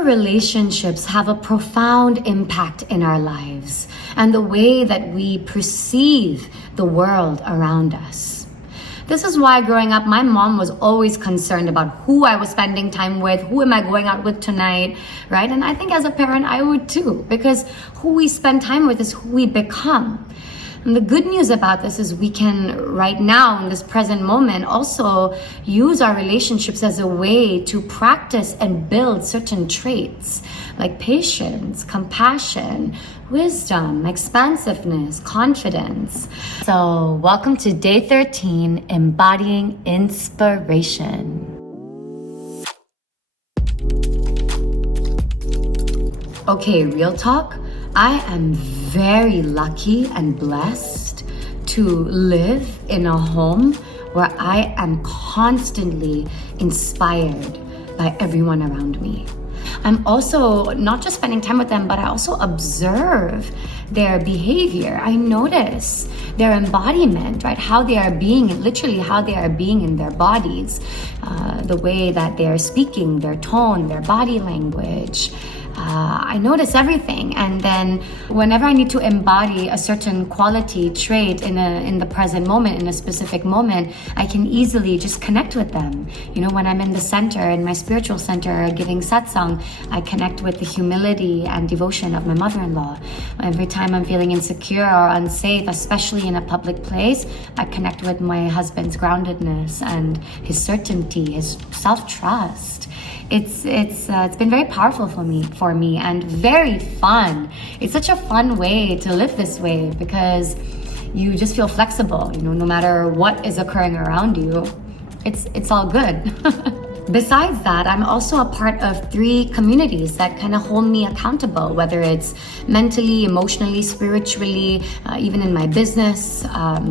Our relationships have a profound impact in our lives and the way that we perceive the world around us. This is why growing up, my mom was always concerned about who I was spending time with, who am I going out with tonight, right? And I think as a parent, I would too, because who we spend time with is who we become. And the good news about this is we can, right now in this present moment, also use our relationships as a way to practice and build certain traits like patience, compassion, wisdom, expansiveness, confidence. So welcome to day 13, Embodying Inspiration. Okay, real talk. I am very lucky and blessed to live in a home where I am constantly inspired by everyone around me. I'm also not just spending time with them, but I also observe their behavior. I notice their embodiment, right? How they are being, literally how they are being in their bodies, the way that they are speaking, their tone, their body language. I notice everything, and then whenever I need to embody a certain quality trait in the present moment, in a specific moment, I can easily just connect with them. You know, when I'm in the center, in my spiritual center, giving satsang, I connect with the humility and devotion of my mother-in-law. Every time I'm feeling insecure or unsafe, especially in a public place, I connect with my husband's groundedness and his certainty, his self-trust. It's been very powerful for me and very fun. It's such a fun way to live this way because you just feel flexible, you know, no matter what is occurring around you, it's all good. Besides that, I'm also a part of 3 communities that kind of hold me accountable, whether it's mentally, emotionally, spiritually, even in my business.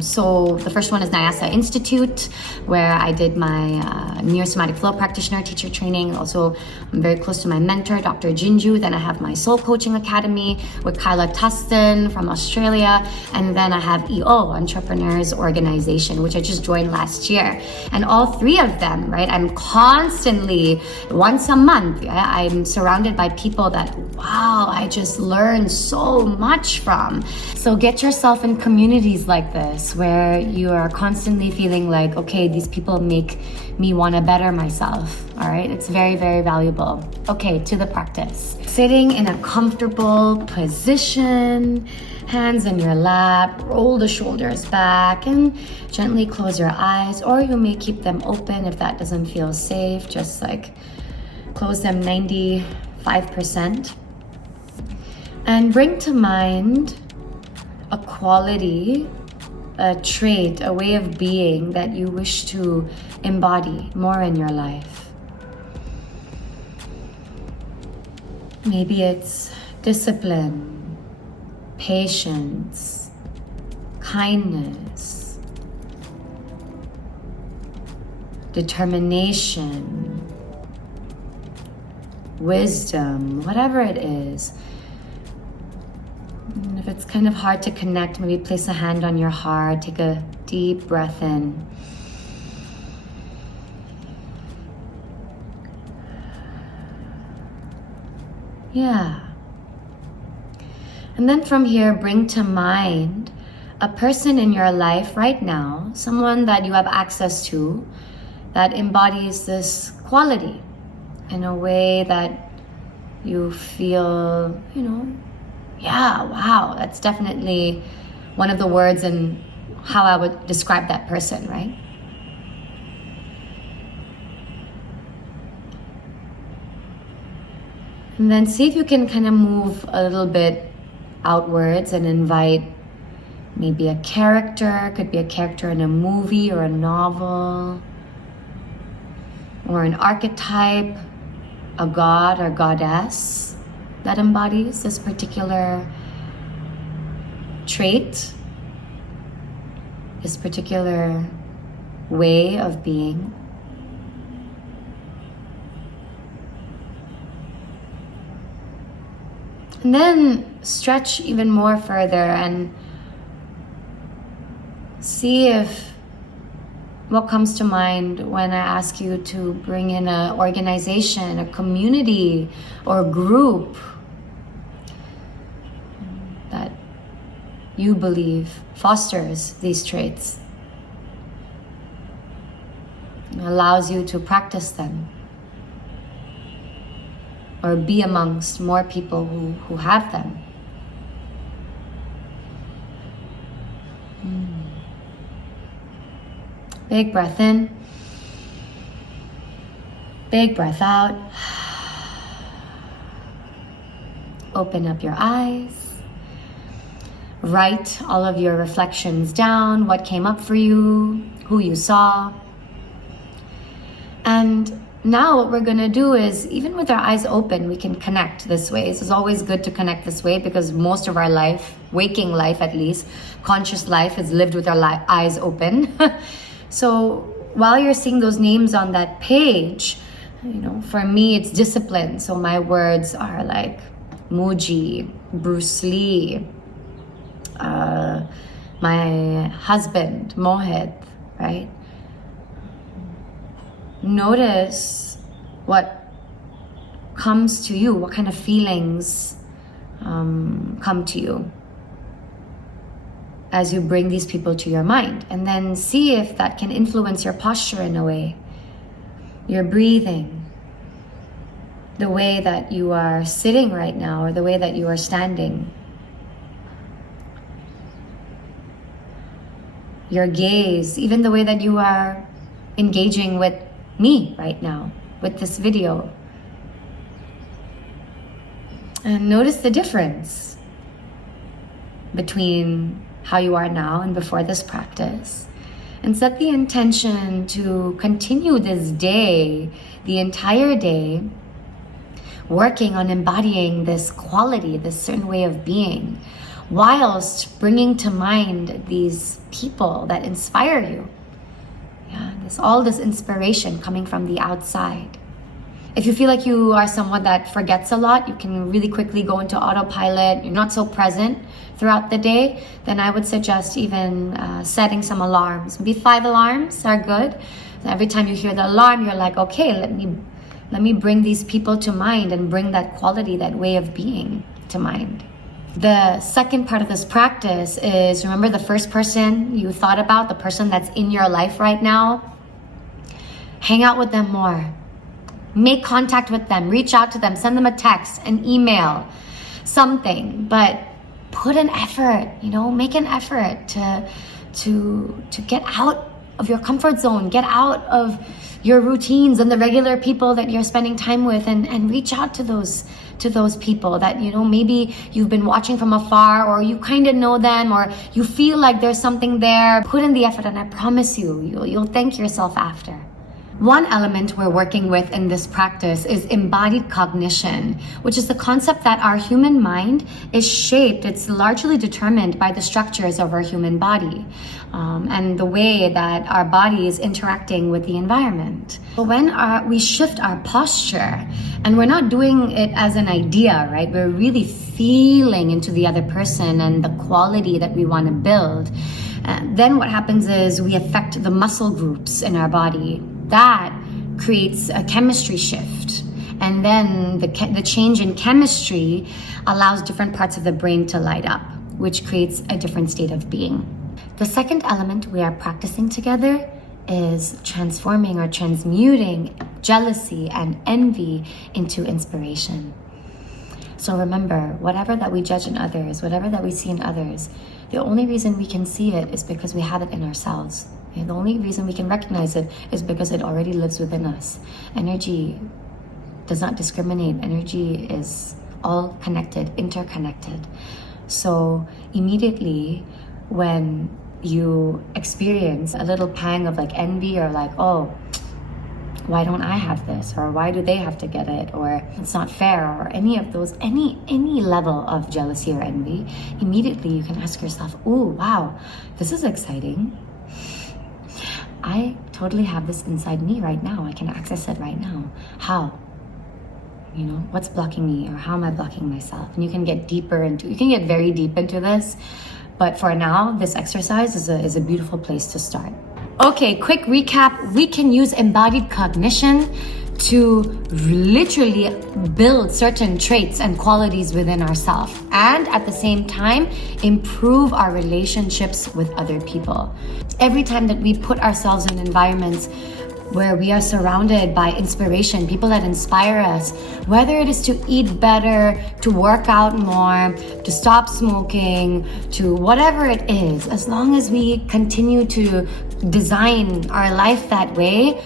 So the first one is Nyasa Institute, where I did my Near-Somatic Flow Practitioner teacher training. Also, I'm very close to my mentor, Dr. Jinju. Then I have my Soul Coaching Academy with Kyla Tustin from Australia. And then I have EO, Entrepreneurs Organization, which I just joined last year. And all 3 of them, right, I'm constantly, once a month, I'm surrounded by people that, wow, I just learned so much from. So get yourself in communities like this where you are constantly feeling like, okay, these people make me want to better myself. All right, it's very, very valuable. Okay, to the practice. Sitting in a comfortable position, hands in your lap, roll the shoulders back and gently close your eyes, or you may keep them open if that doesn't feel safe. Just like close them 95%. And bring to mind a quality, a trait, a way of being that you wish to embody more in your life. Maybe it's discipline, patience, kindness, determination, wisdom, whatever it is. And if it's kind of hard to connect, maybe place a hand on your heart, take a deep breath in. Yeah. And then from here, bring to mind a person in your life right now, someone that you have access to that embodies this quality in a way that you feel, you know, yeah, wow, that's definitely one of the words in how I would describe that person, right? And then see if you can kind of move a little bit outwards and invite maybe a character, could be a character in a movie or a novel, or an archetype, a god or goddess that embodies this particular trait, this particular way of being. And then stretch even more further and see if What comes to mind when I ask you to bring in an organization, a community, or a group that you believe fosters these traits, allows you to practice them, or be amongst more people who have them? Big breath in, big breath out. Open up your eyes. Write all of your reflections down, what came up for you, who you saw. And now what we're gonna do is, even with our eyes open, we can connect this way. It's always good to connect this way because most of our life, waking life at least, conscious life is lived with our eyes open. So while you're seeing those names on that page, for me it's discipline. So my words are like Muji, Bruce Lee, my husband, Mohit, right? Notice what comes to you, what kind of feelings come to you as you bring these people to your mind, and then see if that can influence your posture in a way, your breathing, the way that you are sitting right now, or the way that you are standing, your gaze, even the way that you are engaging with me right now, with this video. And notice the difference between how you are now and before this practice, and set the intention to continue this day, the entire day, working on embodying this quality, this certain way of being, whilst bringing to mind these people that inspire you. All this inspiration coming from the outside. If you feel like you are someone that forgets a lot, you can really quickly go into autopilot, you're not so present throughout the day, then I would suggest even setting some alarms. Maybe 5 alarms are good. So every time you hear the alarm, you're like, okay, let me bring these people to mind and bring that quality, that way of being to mind. The second part of this practice is, remember the first person you thought about, the person that's in your life right now? Hang out with them more. Make contact with them, reach out to them, send them a text, an email, something, but put an effort, make an effort to get out of your comfort zone, get out of your routines and the regular people that you're spending time with, and reach out to those people that, maybe you've been watching from afar, or you kind of know them, or you feel like there's something there. Put in the effort, and I promise you'll thank yourself after. One element we're working with in this practice is embodied cognition, which is the concept that our human mind is shaped, it's largely determined by the structures of our human body, and the way that our body is interacting with the environment. So when we shift our posture, and we're not doing it as an idea, right? We're really feeling into the other person and the quality that we want to build. Then what happens is we affect the muscle groups in our body. That creates a chemistry shift. And then the change in chemistry allows different parts of the brain to light up, which creates a different state of being. The second element we are practicing together is transforming or transmuting jealousy and envy into inspiration. So remember, whatever that we judge in others, whatever that we see in others, the only reason we can see it is because we have it in ourselves. And the only reason we can recognize it is because it already lives within us. Energy does not discriminate. Energy is all connected, interconnected. So immediately when you experience a little pang of like envy, or like, oh, why don't I have this? Or why do they have to get it? Or it's not fair, or any of those, any level of jealousy or envy, immediately you can ask yourself, oh, wow, this is exciting. I totally have this inside me right now. I can access it right now. How? What's blocking me, or how am I blocking myself? And you can get very deep into this. But for now, this exercise is a beautiful place to start. Okay, quick recap. We can use embodied cognition to literally build certain traits and qualities within ourselves, and at the same time improve our relationships with other people. Every time that we put ourselves in environments where we are surrounded by inspiration, people that inspire us, whether it is to eat better, to work out more, to stop smoking, to whatever it is, as long as we continue to design our life that way,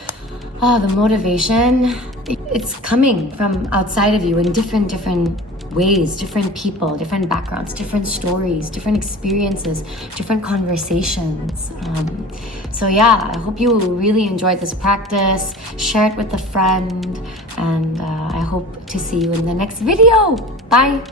the motivation, it's coming from outside of you in different ways, different people, different backgrounds, different stories, different experiences, different conversations. So yeah, I hope you really enjoyed this practice. Share it with a friend, and I hope to see you in the next video. Bye.